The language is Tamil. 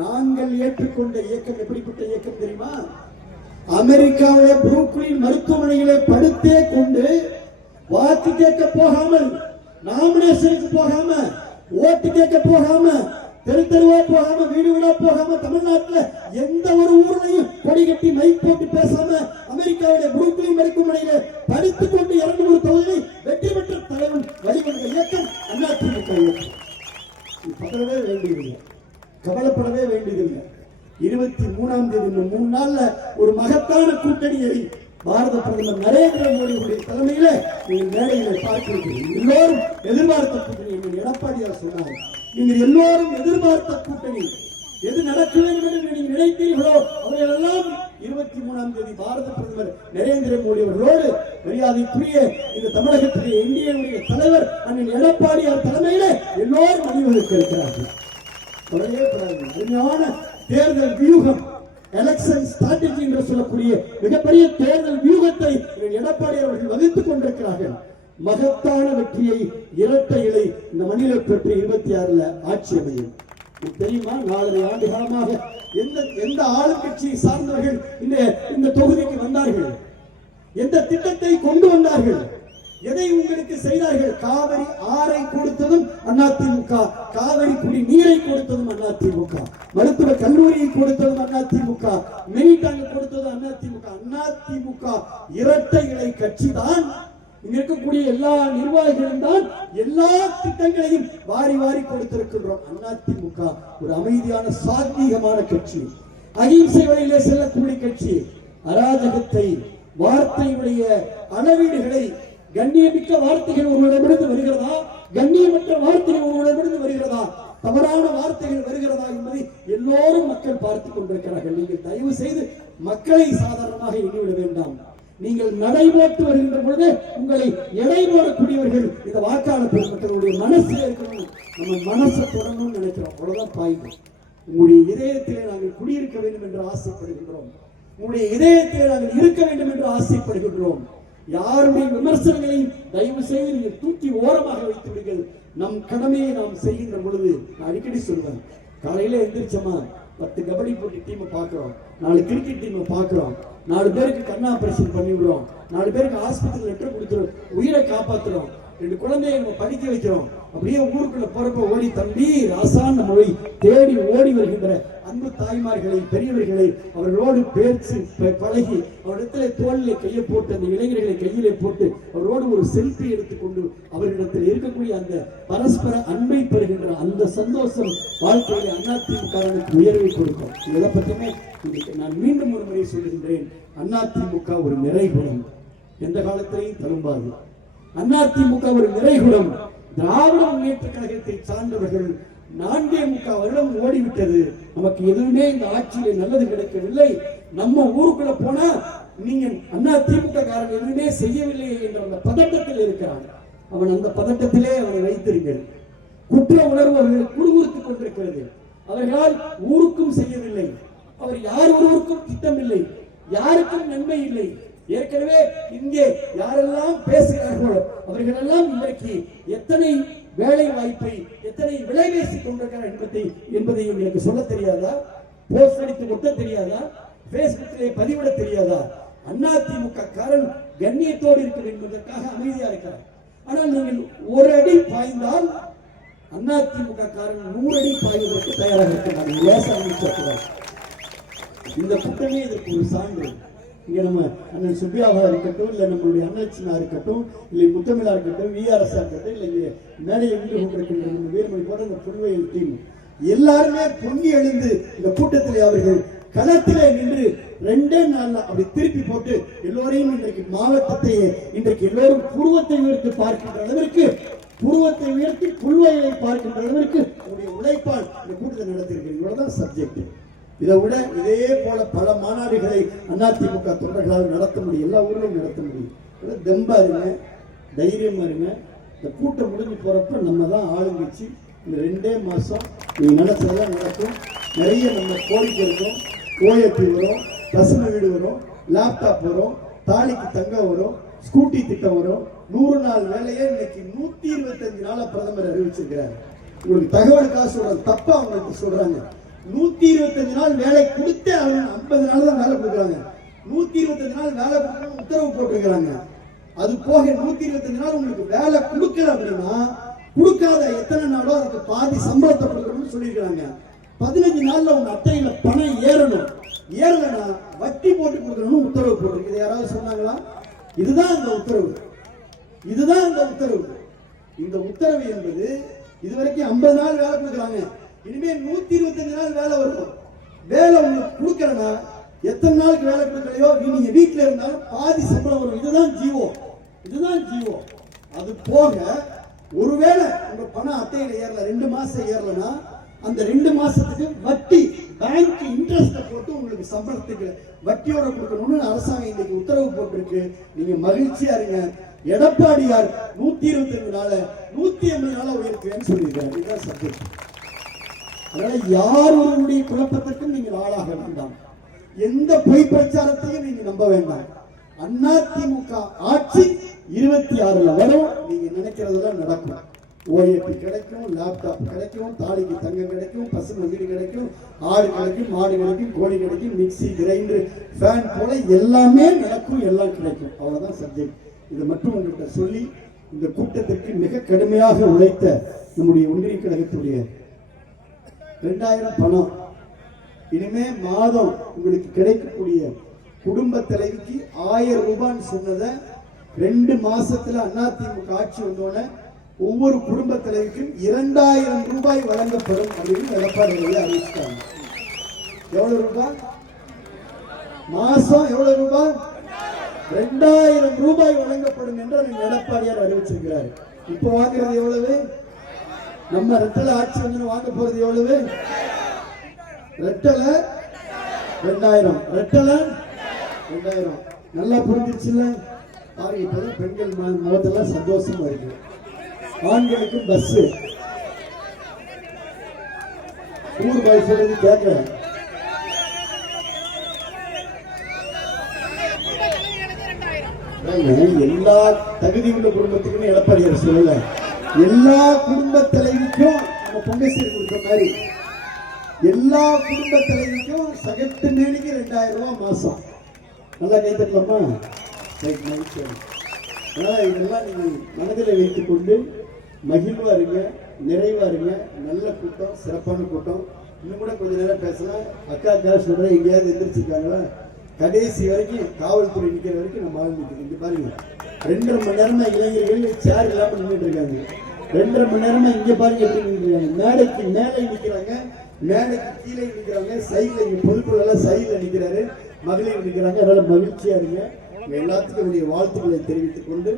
நாங்கள் ஏற்றுக்கொண்ட இயக்கம் எப்படிப்பட்ட இயக்கம் தெரியுமா? அமெரிக்காவிலே புரூக்ளின் மருத்துவமனையிலே படுத்தே கொண்டு வாக்கு கேட்க போகாமல், நாமினேஷனுக்கு போகாம, ஓட்டு கேட்க போகாம, தெரு தெருவா போகாம, வீடு வீடா போகாம, தமிழ்நாட்டில் எந்த ஒரு ஊர்லையும் கொடி கட்டி மைக் போட்டு பேசாம அமெரிக்காவுடைய புரூக்ளின் மருத்துவமனையில படுத்துக் கொண்டு 200 தொகுதியை வெற்றி பெற்ற தலைவன் வழிவந்த இயக்கம் அதிமுக இயக்கம். பதவே வேண்டியதில்லை, கவலைப்படவே வேண்டியதில்லை. 23ஆம் தேதி 3 நாள்ல ஒரு மகத்தான கூட்டணியை பாரத பிரதமர் நரேந்திர மோடியுடைய தலைமையில நீங்கள் மேடைகளை பார்க்கிறீர்கள். எல்லோரும் எதிர்பார்த்த கூட்டணி என்று எடப்பாடியார் சொன்னார். நீங்கள் எல்லோரும் எதிர்பார்த்த கூட்டணி எது நடக்க வேண்டும் என்று நீங்கள் நினைத்தீர்களோ அவர்களெல்லாம் 23ஆம் தேதி பாரத பிரதமர் நரேந்திர மோடி அவர்களோடு மரியாதைக்குரிய இந்த தமிழகத்திலே என்டிஏவுடைய தலைவர் அண்ணன் எடப்பாடியார் தலைமையில எல்லோரும் அணிவகுக்க இருக்கிறார்கள். அருமையான தேர்தல் வியூகம், எலெக்ஷன் ஸ்ட்ராட்டஜி என்று சொல்லக்கூடிய மிகப்பெரிய தேர்தல் வியூகத்தை எடப்பாடி அவர்கள் வகுத்துக் கொண்டிருக்கிறார்கள். மகத்தான வெற்றியை இரட்டை இலை இந்த மண்ணிலை பெற்று 26ல் ஆட்சி அமையும். தெரியுமா? 4 ஆண்டு காலமாக எந்த ஆளுங்கட்சியை சார்ந்தவர்கள் இந்த தொகுதிக்கு வந்தார்கள்? எந்த திட்டத்தை கொண்டு வந்தார்கள்? எதை உங்களுக்கு செய்தார்கள்? காவிரி ஆறை கொடுத்ததும் அதிமுக, காவிரி குடி நீரை கொடுத்ததும் அதிமுக, மருத்துவ கல்லூரியை கொடுத்ததும் அதிமுக, மெரிட்டாங்க கொடுத்ததும் அதிமுக. அதிமுக இரட்டை இலை கட்சி தான். இங்க இருக்கக்கூடிய எல்லா நிர்வாகிகளும் தான் எல்லா திட்டங்களையும் வாரி வாரி கொடுத்திருக்கின்றோம். அதிமுக ஒரு அமைதியான சாத்வீகமான கட்சி, அகிம்சை வழியிலே செல்லக்கூடிய கட்சி. அராஜகத்தை, வார்த்தையுடைய அளவீடுகளை, கண்ணியமிக்க வார்த்தைகள் உங்களிடமிருந்து வருகிறதா, கண்ணியமற்ற வார்த்தைகள் உங்களிடமிருந்து வருகிறதா, தவறான வார்த்தைகள் வருகிறதா என்பதை எல்லோரும் மக்கள் பார்த்துக் கொண்டிருக்கிறார்கள். நீங்கள் தயவு செய்து மக்களை சாதாரணமாக எண்ணிவிட வேண்டாம். நீங்கள் நடைபோட்டு வருகின்ற பொழுது உங்களை எடை போடக்கூடியவர்கள் இந்த வாக்காளர் பெருமக்களுடைய மனசில் இருக்கணும். நம்ம மனசை தொடரணும்னு நினைக்கிறோம், அவ்வளவுதான் பாய்வு. உங்களுடைய இதயத்திலே நாங்கள் குடியிருக்க வேண்டும் என்று ஆசைப்படுகின்றோம். உங்களுடைய இதயத்திலே நாங்கள் இருக்க வேண்டும் என்று ஆசைப்படுகின்றோம். யாருடைய விமர்சனங்களையும் தயவு செய்து நீங்கள் தூக்கி ஓரமாக வைத்து விடுங்கள். நம் கடமையை நாம் செய்கின்ற பொழுது நான் அடிக்கடி சொல்லுவேன், காலையில எந்திரிச்சோமா 10 கபடி போட்டி டீமை பார்க்கிறோம், 4 கிரிக்கெட் டீமை பார்க்கிறோம், 4 பேருக்கு கண் ஆபரேஷன் பண்ணி விடுறோம், 4 பேருக்கு ஹாஸ்பிட்டல் லெட்டர் கொடுத்துறோம், உயிரை காப்பாற்றுறோம், 2 குழந்தைய நம்ம படிக்க வைக்கிறோம். அப்படியே ஊருக்குள்ள போறப்ப ஓடி தம்பி ராசான மொழி தேடி ஓடி வருகின்ற அன்பு தாய்மார்களை, பெரியவர்களை அவர்களோடு பேச்சு பழகி அவரிடத்துல தோளிலே கையை போட்டு, அந்த இளைஞர்களை கையிலே போட்டு அவரோடு ஒரு செல்ஃபி எடுத்துக்கொண்டு அவர்களிடத்தில் இருக்கக்கூடிய அந்த பரஸ்பர அன்பை பெறுகின்ற அந்த சந்தோஷம் வாழ்க்கையில அதிமுக உயர்வை கொடுக்கும். இதை பத்தியுமே நான் மீண்டும் ஒரு முறை சொல்கின்றேன், அதிமுக ஒரு நிறைகுணம், எந்த காலத்திலையும் தழும்பாது. அதிமுக ஒரு நிறைகுணம். திராவிட முன்னேற்ற கழகத்தை சார்ந்தவர்கள் 4 வருடம் ஓடிவிட்டது, நமக்கு எதுவுமே இந்த ஆட்சியில நல்லது கிடைக்கவில்லை, நம்ம ஊருக்குள்ள போனா நீங்க அதிமுக காரன் எதுவுமே செய்யவில்லை என்ற அந்த பதட்டத்தில் இருக்கிறான். அவன் அந்த பதட்டத்திலே அவனை வைத்திருங்கள். குற்ற உணர்வு அவர்கள் குறுகுறுத்துக் கொண்டிருக்கிறது. அவர்களால் ஊருக்கும் செய்யவில்லை, அவர் யார் ஒருவருக்கும் திட்டமில்லை, யாருக்கும் நன்மை இல்லை. ஏற்கனவே இங்கே யாரெல்லாம் பேசுகிறார்களோ அவர்களெல்லாம் இன்றைக்கு எத்தனை வேலை வாய்ப்பை, எத்தனை விலை பேசிக் கொண்டிருக்கிறார் என்பதை உங்களுக்கு சொல்ல தெரியாதா? போஸ்ட் அடித்து ஒட்ட தெரியாதா? பேஸ்புக்கிலே பதிவிட தெரியாதா? அதிமுக காரன் கண்ணியத்தோடு இருக்க வேண்டும் என்பதற்காக அமைதியா இருக்கிறார். ஆனால் நீங்கள் ஒரு அடி பாய்ந்தால் அதிமுக காரன் 100 அடி பாய்வதற்கு தயாராக இருக்கிறார். இந்த கூட்டமே இதற்கு ஒரு சான்று. இங்க நம்ம அண்ணன் சுப்பியாவா இருக்கட்டும், இல்ல நம்மளுடைய அண்ணாச்சினா இருக்கட்டும், இல்லை முத்தமிழா இருக்கட்டும், விஆர்எஸ் இருக்கட்டும், இல்லை இங்கே மேடையை விட்டு கொண்டிருக்கின்ற வீரமணி போட இந்த புல்வெயில் டீம் எல்லாருமே பொங்கி எழுந்து இந்த கூட்டத்தில் அவர்கள் களத்திலே நின்று 2 நாள்ல அப்படி திருப்பி போட்டு எல்லோரையும் இன்றைக்கு மாவட்டத்தை இன்றைக்கு எல்லோரும் புருவத்தை உயர்த்தி பார்க்கின்ற அளவிற்கு, புருவத்தை உயர்த்தி புல்வெயிலை பார்க்கின்ற அளவிற்கு அவருடைய உழைப்பால் இந்த கூட்டத்தை நடத்தியிருக்கிறது. இவ்வளவுதான் சப்ஜெக்ட். இதை விட இதே போல பல மாநாடுகளை அதிமுக தொண்டர்களால் நடத்த முடியும், எல்லா ஊரிலும் நடத்த முடியும். தெம்பா இருங்க, தைரியமா இருங்க. இந்த கூட்டம் முடிஞ்சு போறப்ப நம்ம தான் ஆளுங்கட்சி. இந்த 2 மாசம் நீங்க நினைச்சதெல்லாம் நடக்கும். நிறைய நம்ம கோரிக்கை இருக்கும். ஓஎப்பி வரும், பசுமை வீடு வரும், லேப்டாப் வரும், தாலிக்கு தங்கம் வரும், ஸ்கூட்டி திட்டம் வரும். 100 நாள் வேலையை இன்னைக்கு 125 நாளா பிரதமர் அறிவிச்சிருக்கிறார். உங்களுக்கு தகவலுக்காக சொல்ற தப்பா அவங்களுக்கு சொல்றாங்க. 125 நாள் வேலை கொடுத்தே அவன் 50 நாள் தான் வேலை கொடுக்குறாங்க. 125 நாள் வேலை கொடுக்கணும் உத்தரவு போட்டிருக்கிறாங்க. அது போக 125 நாள் உங்களுக்கு வேலை கொடுக்கல அப்படின்னா கொடுக்காத எத்தனை நாளோ அதுக்கு பாதி சம்பளத்தை கொடுக்கணும்னு சொல்லியிருக்கிறாங்க. 15 நாள்ல உங்க அட்டையில பணம் ஏறணும். ஏறலைன்னா வட்டி போட்டு கொடுக்கணும்னு உத்தரவு போட்டிருக்கு. யாராவது சொன்னாங்களா? இதுதான் இந்த உத்தரவு. இதுதான் இந்த உத்தரவு. இந்த உத்தரவு என்பது இதுவரைக்கும் 50 நாள் வேலை கொடுக்குறாங்க. இனிமே 125 நாள் வேலை வரும். வேலை உங்களுக்கு கொடுக்கலன்னா எத்தனை நாளுக்கு வேலை கொடுக்கலையோ நீங்க வீட்டுல இருந்தாலும் பாதி சம்பளம் வரும். இதுதான் ஜீவோ. இதுதான் ஜீவோ. அது போக ஒருவேளை உங்க பணம் அட்டையில ஏறல 2 மாசம் ஏறலன்னா அந்த 2 மாசத்துக்கு வட்டி பேங்க் இன்ட்ரெஸ்ட் போட்டு உங்களுக்கு சம்பளத்துக்கு வட்டியோட கொடுக்கணும்னு அரசாங்கம் இன்னைக்கு உத்தரவு போட்டிருக்கு. நீங்க மகிழ்ச்சியா இருங்க. எடப்பாடியார் 125 நாள 150 நாளா உயர்த்துவேன்னு சொல்லியிருக்காரு. இதுதான் சப்ஜெக்ட். அதனால யார் ஒருவருடைய குழப்பத்திற்கும் நீங்கள் ஆளாக வேண்டாம். எந்த பொய் பிரச்சாரத்தையும் நீங்க நம்ப வேண்டாம். அதிமுக ஆட்சி 26ல வரும். நீங்க நினைக்கிறதெல்லாம் நடக்கும். ஓஏபி கிடைக்கும், லேப்டாப் கிடைக்கும், தாலிக்கு தங்கம் கிடைக்கும், பசுமை வீடு கிடைக்கும், ஆடு கிடைக்கும், மாடு கிடைக்கும், கோழி கிடைக்கும், மிக்சி, கிரைண்டர், ஃபேன் போல எல்லாமே நடக்கும். எல்லாம் கிடைக்கும். அவ்வளவுதான் சப்ஜெக்ட். இதை மட்டும் உங்கள்கிட்ட சொல்லி இந்த கூட்டத்திற்கு மிக கடுமையாக உழைத்த நம்முடைய ஒன்றிய கழகத்துடைய 2000 பணம் இனிமே மாதம் உங்களுக்கு கிடைக்கக்கூடிய குடும்ப தலைவிக்கு 1000 ரூபான்னு சொன்னதை 2 மாசத்துல அதிமுக ஆட்சி வந்தோடனே ஒவ்வொரு குடும்ப தலைவிக்கும் 2000 ரூபாய் வழங்கப்படும் அப்படின்னு எடப்பாடி அறிவிச்சிட்டாங்க. எவ்வளவு ரூபாய் மாசம்? எவ்வளவு ரூபாய்? 2000 ரூபாய் வழங்கப்படும் என்று எடப்பாடியார் அறிவிச்சிருக்கிறார். இப்ப வாங்குறது எவ்வளவு? நம்ம ரெட்டலை ஆட்சி வந்து வாங்க போறது எவ்வளவு? ரெட்டலை 2000. ரெட்டலை 2000. நல்லா புரிஞ்சிருச்சுல்ல? பாருங்க, இப்பதான் பெண்கள் முகத்தெல்லாம் சந்தோஷமா இருக்கு. ஆண்களுக்கு பஸ் ரூபாய் சொல்றது கேட்க எல்லா தகுதி உள்ள குடும்பத்துக்குமே எடப்பாடியார் சொல்லல. எல்லா குடும்ப தலைவிக்கும் நம்ம பொங்கசீர் கொடுத்த மாதிரி எல்லா குடும்ப தலைவிக்கும் சகட்டு மேனிக்கு 2000 ரூபாய் மாசம். நல்லா கை தட்டலாமா? இதெல்லாம் நீங்கள் மனதில் வைத்துக் கொண்டு மகிழ்வா இருங்க, நிறைவா இருங்க. நல்ல கூட்டம், சிறப்பான கூட்டம். இன்னும் கூட கொஞ்ச நேரம் பேசலாம். அக்கா சொல்றேன், எங்கேயாவது எந்திரிச்சிருக்காங்களா? கடைசி வரைக்கும் காவல்துறை நிற்கிற வரைக்கும் நம்ம ஆரம்பிக்கிறோம். இங்க பாருங்க, 2.5 மணி நேரமா இளைஞர்கள் சேர் இல்லாம நின்றுட்டு இருக்காங்க. 2.5 மணி நேரமா இங்க பாருங்க எப்படி நின்றுருக்காங்க. மேடைக்கு மேலே நிற்கிறாங்க, மேடைக்கு கீழே நிற்கிறாங்க, சைட்ல பொதுக்குழு எல்லாம் சைட்ல நிற்கிறாரு, மகளிர் நிற்கிறாங்க. அதனால மகிழ்ச்சியா இருங்க. எல்லாத்துக்கும் வாழ்த்துக்களை தெரிவித்துக் கொண்டு